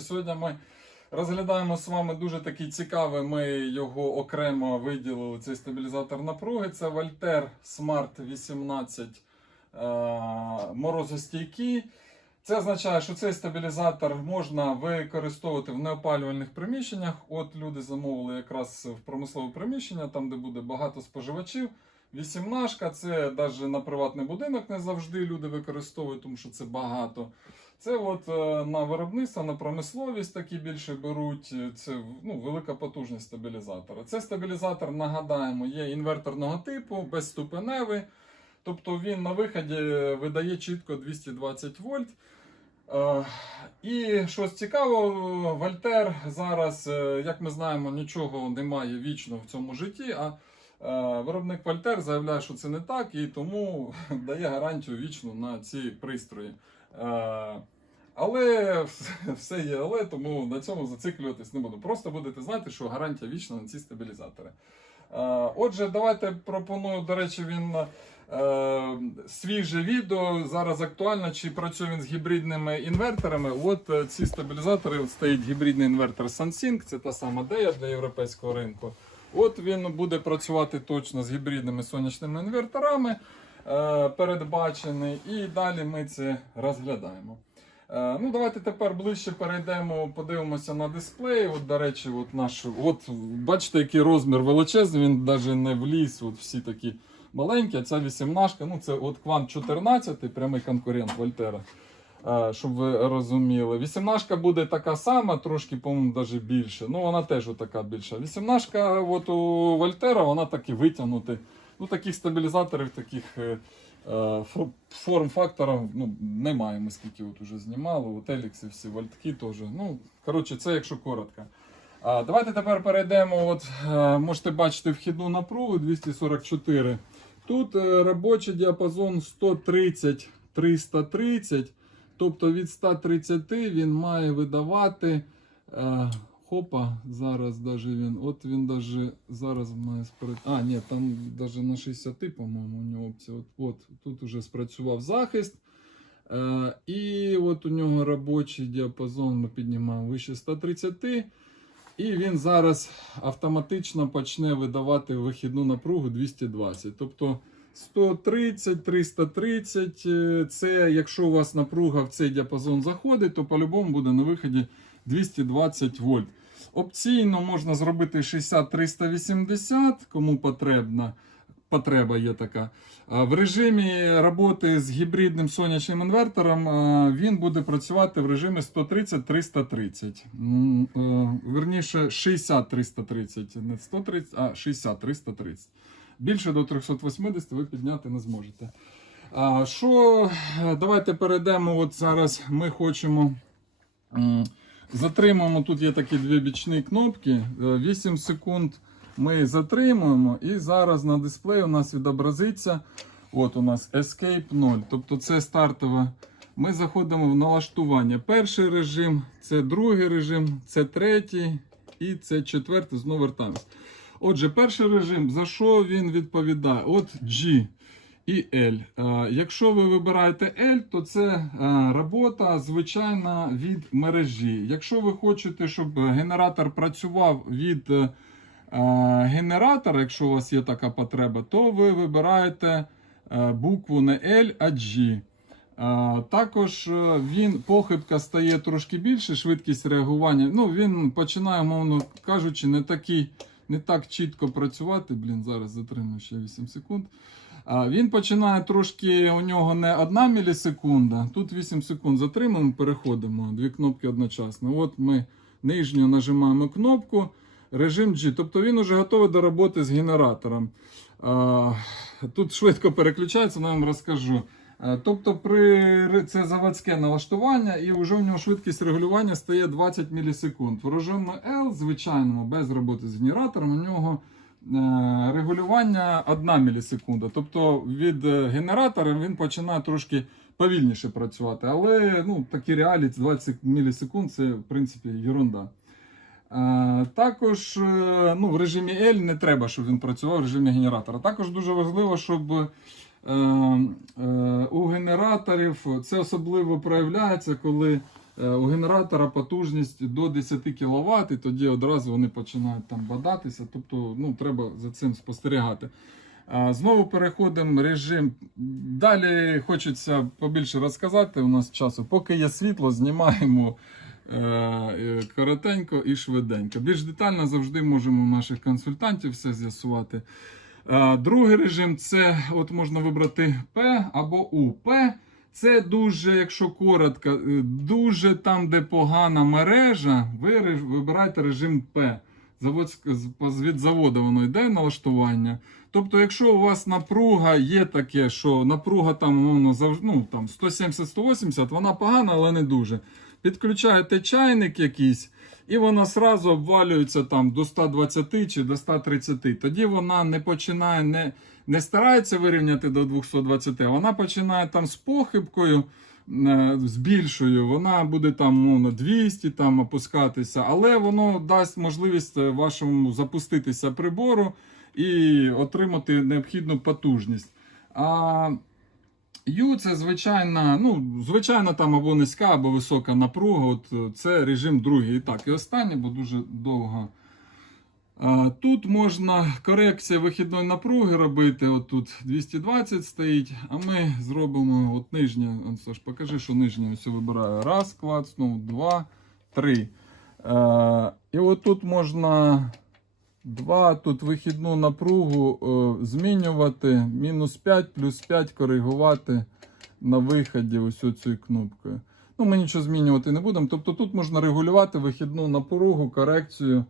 Сьогодні ми розглядаємо з вами дуже такий цікавий. Ми його окремо виділили. Цей стабілізатор напруги. Це Вольтер Smart 18 е, морозостійкий. Це означає, що цей стабілізатор можна використовувати в неопалювальних приміщеннях. От люди замовили якраз в промислове приміщення, там де буде багато споживачів. Вісімнашка, це навіть на приватний будинок не завжди люди використовують, тому що це багато. Це от е, на виробництво, на промисловість такі більше беруть. Це ну, велика потужність стабілізатора. Це стабілізатор, нагадаємо, є інверторного типу, безступеневий. Тобто він на виході видає чітко 220 вольт. Е, І щось цікавого, Вольтер зараз, е, як ми знаємо, нічого немає вічно в цьому житті. А е, виробник Вольтер заявляє, що це не так, і тому дає гарантію вічну на ці пристрої. Е, Але все є, але тому на цьому зациклюватись не буду. Просто будете знати, що гарантія вічна на ці стабілізатори. Е, Отже, давайте пропоную, до речі, він е, свіже відео. Зараз актуально, чи працює він з гібридними інверторами. От ці стабілізатори, от стоїть гібридний інвертор SunSync, це та сама дея для європейського ринку. От він буде працювати точно з гібридними сонячними інверторами, передбачений, і далі ми це розглядаємо. Е, Ну, давайте тепер ближче перейдемо, подивимося на дисплей. От, до речі, от наш, от бачите, який розмір величезний, він навіть не вліз. От всі такі маленькі, а ця 18, ну це от Quant 14, прямий конкурент Вольтера. е, Щоб ви розуміли. 18 буде така сама, трошки, по-моєму, навіть більше. Ну, вона теж така більша. 18 от у Вольтера, вона таки витягнута. Ну, таких стабілізаторів, таких е, е, форм-факторів ну, немає. Ми скільки от уже знімали. У Теліксі всі вольтки теж. Ну, коротше, це якщо коротко. А, давайте тепер перейдемо. От, е, можете бачити вхідну напругу 244. Тут робочий діапазон 130-330. Тобто від 130 він має видавати. Хопа, зараз даже він. От він даже зараз має спри... А, ні, там даже на 60, по-моєму, у нього опція. От, от тут уже спрацював захист. Е, і от у нього робочий діапазон ми піднімаємо вище 130. І він зараз автоматично почне видавати вихідну напругу 220. Тобто 130, 330. е, Це якщо у вас напруга в цей діапазон заходить, то по-любому буде на виході 220 вольт. Опційно можна зробити 60-380, кому потрібно. Потреба є така. В режимі роботи з гібридним сонячним інвертором він буде працювати в режимі 130-330. Е, Верніше 60-330, не 130, а 60-330. Більше до 380 ви підняти не зможете. Що, давайте перейдемо. От зараз ми хочемо. Затримуємо. Тут є такі дві бічні кнопки. Е, 8 секунд ми затримуємо, і зараз на дисплеї у нас відобразиться. От у нас Escape 0. Тобто це стартове. Ми заходимо в налаштування. Перший режим, це другий режим, це третій і це четвертий. Знову вертаємось. Отже, перший режим, за що він відповідає? От G і L. Е, Якщо ви вибираєте L, то це е, робота звичайна від мережі. Якщо ви хочете, щоб генератор працював від е, генератора, якщо у вас є така потреба, то ви вибираєте букву не L, а G. Також він похибка стає трошки більше, швидкість реагування. Ну, він починає, мовно кажучи, не такий, не так чітко працювати. Блін, зараз затримую ще 8 секунд. Він починає трошки, у нього не 1 мілісекунда. Тут 8 секунд затримуємо, переходимо. Дві кнопки одночасно. От ми нижню нажимаємо кнопку. Режим G. Тобто він вже готовий до роботи з генератором. Тут швидко переключається, я вам розкажу. Тобто при це заводське налаштування, і вже у нього швидкість регулювання стає 20 мілісекунд. В режимі L, звичайному, без роботи з генератором, у нього регулювання 1 мілісекунда. Тобто від е, генератора він починає трошки повільніше працювати. Але ну, такі реалії 20 мілісекунд це в принципі ерунда. Е, Також е, ну, в режимі L не треба, щоб він працював в режимі генератора. Також дуже важливо, щоб е, е, у генераторів це особливо проявляється, коли Е, У генератора потужність до 10 кВт, і тоді одразу вони починають там бадатися. Тобто ну, треба за цим спостерігати. Знову переходимо режим. Далі хочеться побільше розказати. У нас часу. Поки є світло, знімаємо е, е, коротенько і швиденько. Більш детально завжди можемо наших консультантів все з'ясувати. Е, Другий режим це от можна вибрати П або У. П це дуже, якщо коротко, е, дуже там, де погана мережа, ви вибираєте режим П. Завод, від заводу воно йде налаштування. Тобто, якщо у вас напруга є таке, що напруга там, ну, там 170-180, вона погана, але не дуже. Підключаєте чайник якийсь, і вона сразу обвалюється там до 120 чи до 130. Тоді вона не починає, не, не старається вирівняти до 220, а вона починає там з похибкою. е, З більшою, вона буде там на 200 там опускатися, але воно дасть можливість е, вашому запуститися прибору і отримати необхідну потужність. А Ю це звичайна, ну, звичайна там або низька, або висока напруга. От е, це режим другий. І так, і останнє, бо дуже довго. Тут можна корекція вихідної напруги робити. От тут 220 стоїть, а ми зробимо от нижнє. Саш, покажи, що нижнє ось вибираю. Раз, клацнув, два, три. Е, і от тут можна два, тут вихідну напругу е, змінювати. Мінус 5, плюс 5 коригувати на виході ось цією кнопкою. Ну, ми нічого змінювати не будемо. Тобто тут можна регулювати вихідну напругу, корекцію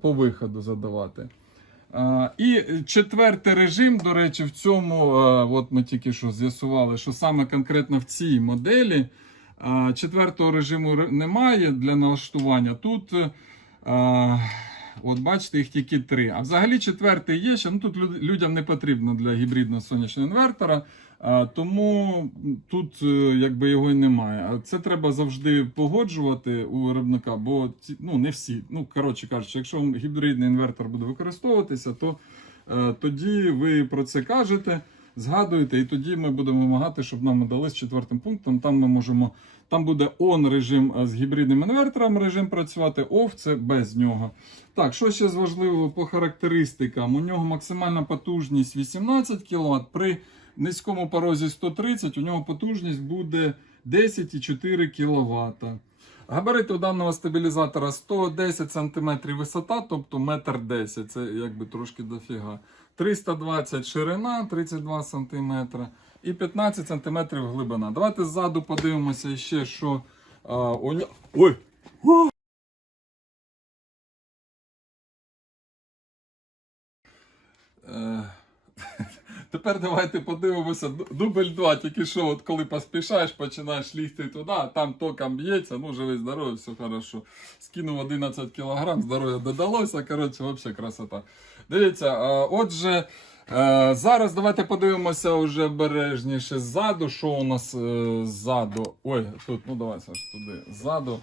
по виходу задавати. Е, І четвертий режим, до речі, в цьому, е, от ми тільки що з'ясували, що саме конкретно в цій моделі е, четвертого режиму немає для налаштування. Тут, е, от бачите, їх тільки три. А взагалі четвертий є ще. Ну тут людям не потрібно для гібридного сонячного інвертора. Тому тут е, якби його і немає. Це треба завжди погоджувати у виробника, бо ну, не всі. Ну, коротше кажучи, якщо гібридний інвертор буде використовуватися, то е, тоді ви про це кажете, згадуєте, і тоді ми будемо вимагати, щоб нам дали з четвертим пунктом. Там ми можемо. Там буде on режим е, з гібридним інвертором режим працювати, off це без нього. Так, що ще з важливого по характеристикам? У нього максимальна потужність 18 кВт. При низькому порозі 130, у нього потужність буде 10,4 кВт. Габарити у даного стабілізатора 110 см висота, тобто 1,10 м. Це якби трошки дофіга. 320 ширина, 32 см і 15 см глибина. Давайте ззаду подивимося ще, що а, у нього. Ой! Тепер давайте подивимося. Дубль 2, тільки що, от коли поспішаєш, починаєш лізти туди, а там током б'ється, ну живий здоровий, все хорошо. Скинув 11 кг, здоров'я додалося. Коротше, взагалі красота. Дивіться, а, отже, е, зараз давайте подивимося вже обережніше ззаду. Що у нас е, ззаду? Ой, тут, ну давай Саш, туди. Ззаду.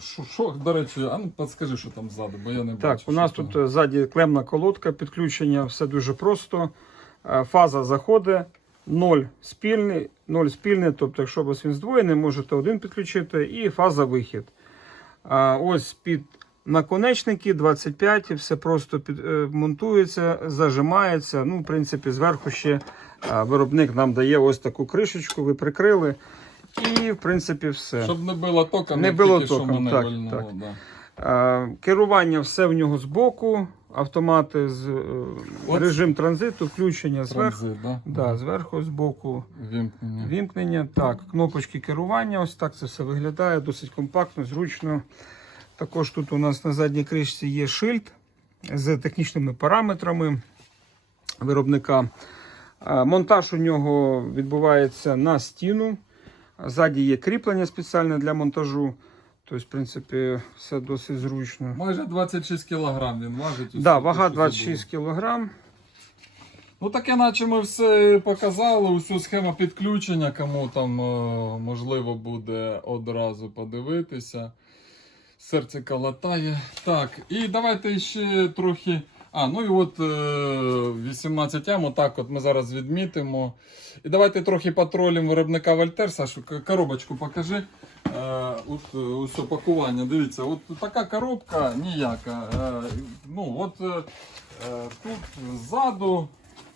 Що, що, до речі, а ну підскажи, що там ззаду, бо я не бачу. Так, у нас тут е, ззаді клемна колодка, підключення, все дуже просто. Е, Фаза заходить, 0 спільний, 0 спільний, тобто, якщо у вас він здвоєний, можете один підключити, і фаза вихід. Ось під наконечники 25, все просто під, е, монтується, зажимається. Ну, в принципі, зверху ще е, виробник нам дає ось таку кришечку, ви прикрили. І, в принципі, все. Щоб не було током, Не як було тільки що током, мене так, вальнуло, так. Да. Е, Керування все в нього збоку, автомати з е, От. режим транзиту, включення зверху. Транзит, да? Да, зверху, збоку, Вімкнення. вімкнення. Так, кнопочки керування. Ось так це все виглядає, досить компактно, зручно. Також тут у нас на задній кришці є шильд з технічними параметрами виробника. Е, Монтаж у нього відбувається на стіну. Ззаді є кріплення спеціальне для монтажу. Тобто, в принципі, все досить зручно. Майже 26 кг він важить. Да, вага 26 забув. кг. Ну таке, наче ми все показали, усю схему підключення, кому там е, можливо буде одразу подивитися. Серце калатає. Так, і давайте ще трохи. А, ну і от е, 18 ям, отак от ми зараз відмітимо. І давайте трохи патролім виробника Вольтер. Сашу, коробочку покажи. Е, Е, ось опакування, дивіться, от така коробка ніяка. Е, ну, от е, тут ззаду,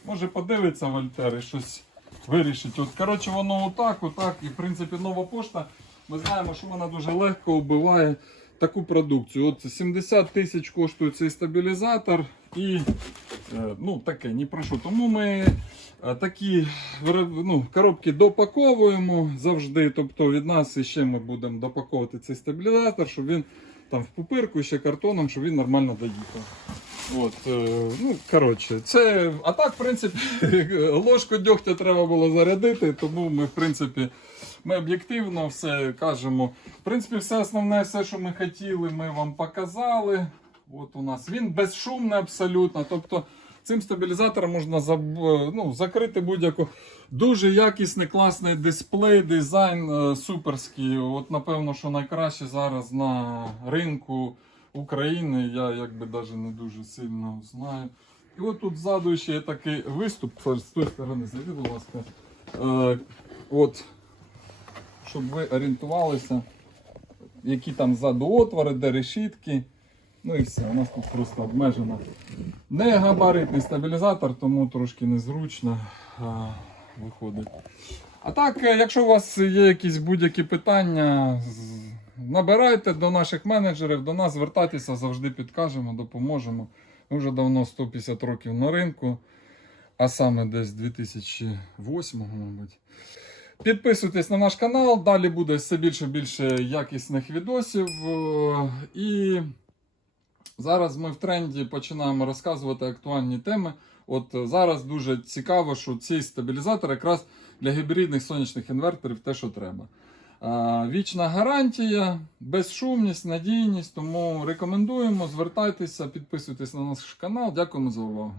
може подивиться Вольтер і щось вирішить. От, коротше, воно отак, отак. І в принципі нова пошта. Ми знаємо, що вона дуже легко вбиває таку продукцію. От 70 тисяч коштує цей стабілізатор і ну, таке, ні про що. Тому ми такі ну, коробки допаковуємо завжди. Тобто від нас ще ми будемо допаковувати цей стабілізатор, щоб він там в пупирку ще картоном, щоб він нормально доїхав. От, е, ну, коротше, це. А так, в принципі, ложку дьогтя треба було зарядити, тому ми, в принципі, ми об'єктивно все кажемо. В принципі, все основне, все, що ми хотіли, ми вам показали. От у нас він безшумний абсолютно. Тобто цим стабілізатором можна заб- ну, закрити будь-яку. Дуже якісний, класний дисплей, дизайн е, суперський. От, напевно, що найкраще зараз на ринку України. Я якби навіть не дуже сильно знаю. І от тут ззаду ще є такий виступ. З тої сторони, зайди, будь ласка. Е, от, щоб ви орієнтувалися, які там ззаду отвори, де решітки. Ну і все, у нас тут просто обмежено. Не габаритний стабілізатор, тому трошки незручно а, виходить. А так, е, якщо у вас є якісь будь-які питання, набирайте до наших менеджерів, до нас звертайтеся, завжди підкажемо, допоможемо. Ми вже давно 150 років на ринку, а саме десь 2008, мабуть. Підписуйтесь на наш канал, далі буде все більше більше якісних відосів. е, І зараз ми в тренді починаємо розказувати актуальні теми. От е, зараз дуже цікаво, що цей стабілізатор якраз для гібридних сонячних інверторів те, що треба. Вічна гарантія, безшумність, надійність. Тому рекомендуємо, звертайтеся, підписуйтесь на наш канал. Дякуємо за увагу.